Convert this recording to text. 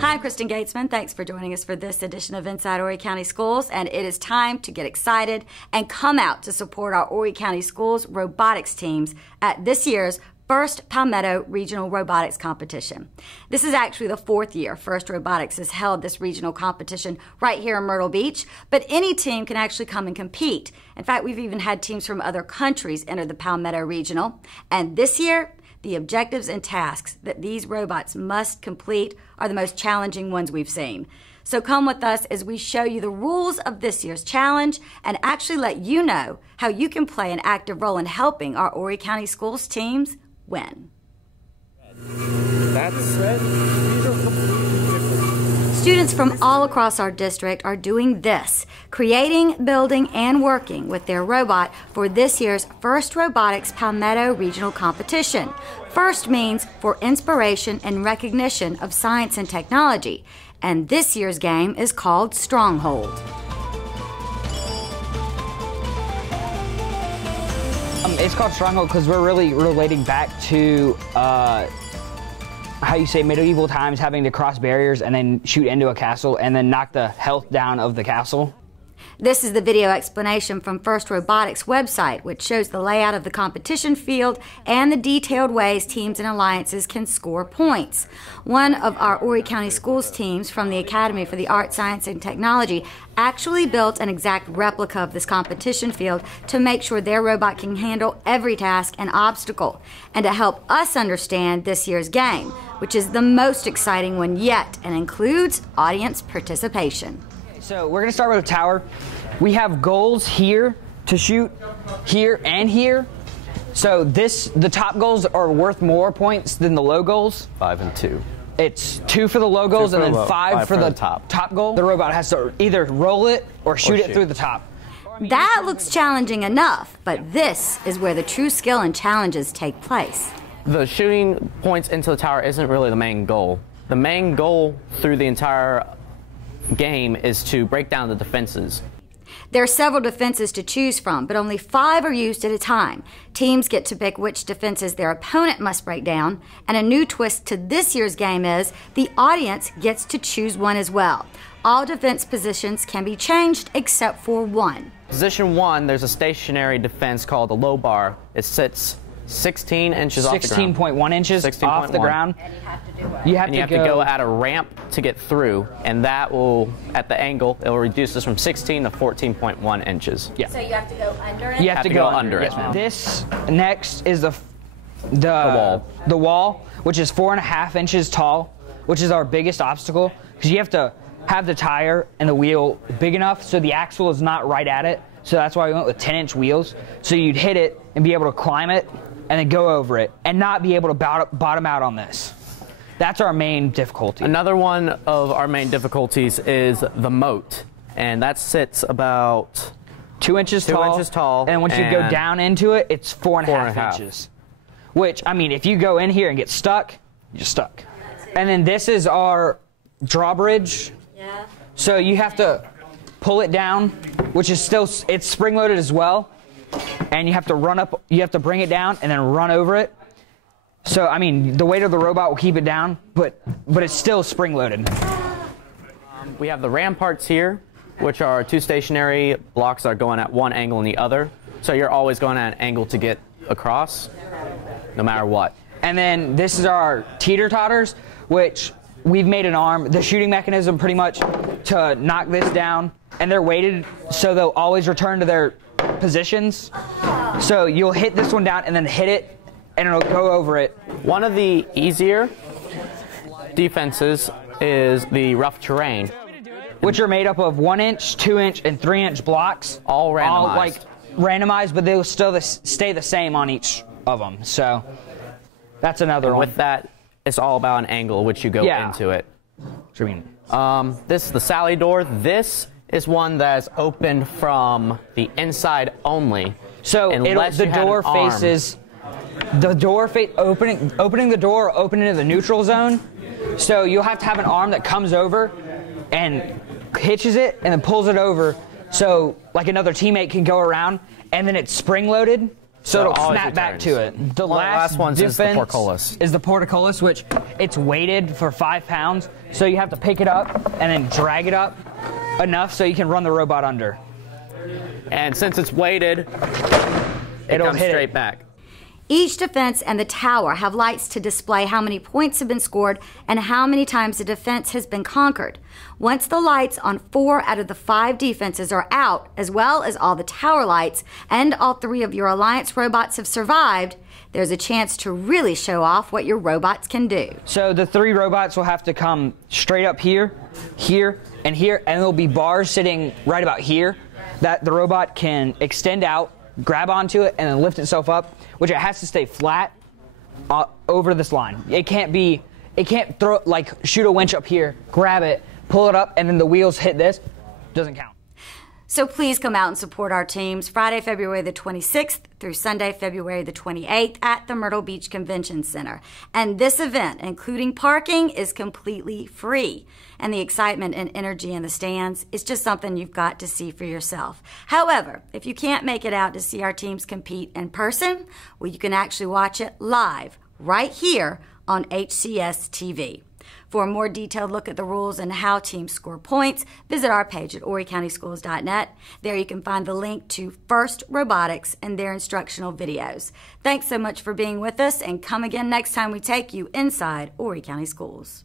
Hi, I'm Kristen Gatesman. Thanks for joining us for this edition of Inside Horry County Schools. And it is time to get excited and come out to support our Horry County Schools robotics teams at this year's first Palmetto Regional Robotics Competition. This is actually the fourth year First Robotics has held this regional competition right here in Myrtle Beach, but any team can actually come and compete. In fact, we've even had teams from other countries enter the Palmetto Regional. And this year, the objectives and tasks that these robots must complete are the most challenging ones we've seen. So come with us as we show you the rules of this year's challenge and actually let you know how you can play an active role in helping our Horry County Schools teams win. That's red. Students from all across our district are doing this, creating, building, and working with their robot for this year's First Robotics Palmetto Regional Competition. First means for inspiration and recognition of science and technology, and this year's game is called Stronghold. It's called Stronghold because we're really relating back to how you say medieval times, having to cross barriers and then shoot into a castle and then knock the health down of the castle. This is the video explanation from First Robotics website, which shows the layout of the competition field and the detailed ways teams and alliances can score points. One of our Horry County Schools teams from the Academy for the Arts, Science, and Technology actually built an exact replica of this competition field to make sure their robot can handle every task and obstacle, and to help us understand this year's game, which is the most exciting one yet and includes audience participation. So we're going to start with a tower. We have goals here to shoot, here and here. So the top goals are worth more points than the low goals. 5 and 2. It's 2 for the low goals and then 5 for the top goal. The robot has to either roll it or shoot it through the top. That looks challenging enough, but this is where the true skill and challenges take place. The shooting points into the tower isn't really the main goal. The main goal through the entire game is to break down the defenses. There are several defenses to choose from, but only 5 are used at a time. Teams get to pick which defenses their opponent must break down, and a new twist to this year's game is the audience gets to choose one as well. All defense positions can be changed except for one. Position 1, there's a stationary defense called the low bar. It sits 16 inches off the ground. 16.1 inches off the ground. And you have to do it. You have to go at a ramp to get through, and that will, at the angle, it will reduce this from 16 to 14.1 inches. Yeah. So you have to go under it? You have to go under it. Yes, this next is the wall, which is 4.5 inches tall, which is our biggest obstacle, because you have to have the tire and the wheel big enough so the axle is not right at it. So that's why we went with 10-inch wheels. So you'd hit it and be able to climb it and then go over it and not be able to bottom out on this. That's our main difficulty. Another one of our main difficulties is the moat, and that sits about 2 inches tall. And once you go down into it, it's 4.5 inches. Which, I mean, if you go in here and get stuck, you're stuck. And then this is our drawbridge. Yeah. So you have to pull it down, which is still, it's spring-loaded as well. And you have to run up, you have to bring it down and then run over it. So, I mean, the weight of the robot will keep it down, but it's still spring-loaded. We have the ramparts here, which are 2 stationary blocks that are going at one angle and the other. So you're always going at an angle to get across, no matter what. And then this is our teeter-totters, which we've made an arm, the shooting mechanism pretty much to knock this down. And they're weighted so they'll always return to their positions. So you'll hit this one down and then hit it and it'll go over it. One of the easier defenses is the rough terrain, which are made up of 1-inch, 2-inch, and 3-inch blocks. All randomized. All like randomized, but they'll still stay the same on each of them. So that's another one. With that, it's all about an angle which you go into it. What do you mean? This is the Sally door. This is one that's open from the inside only. So unless the you had door an arm. faces opening the door, opening into the neutral zone. So you'll have to have an arm that comes over and hitches it and then pulls it over, so like another teammate can go around, and then it's spring loaded, so it'll snap back to it. The last one's is the defense portcullis. is the portcullis, which it's weighted for 5 pounds, so you have to pick it up and then drag it up enough so you can run the robot under. And since it's weighted, it It'll comes hit straight it. back. Each defense and the tower have lights to display how many points have been scored and how many times the defense has been conquered. Once the lights on 4 out of the 5 defenses are out, as well as all the tower lights, and all 3 of your Alliance robots have survived, there's a chance to really show off what your robots can do. So the 3 robots will have to come straight up here, here, and here, and there'll be bars sitting right about here that the robot can extend out, grab onto it, and then lift itself up, which it has to stay flat over this line. It can't throw, like, shoot a winch up here, grab it, pull it up, and then the wheels hit this. Doesn't count. So please come out and support our teams Friday, February the 26th through Sunday, February the 28th at the Myrtle Beach Convention Center. And this event, including parking, is completely free. And the excitement and energy in the stands is just something you've got to see for yourself. However, if you can't make it out to see our teams compete in person, well, you can actually watch it live right here on HCS TV. For a more detailed look at the rules and how teams score points, visit our page at horrycountyschools.net. There you can find the link to First Robotics and their instructional videos. Thanks so much for being with us, and come again next time we take you inside Horry County Schools.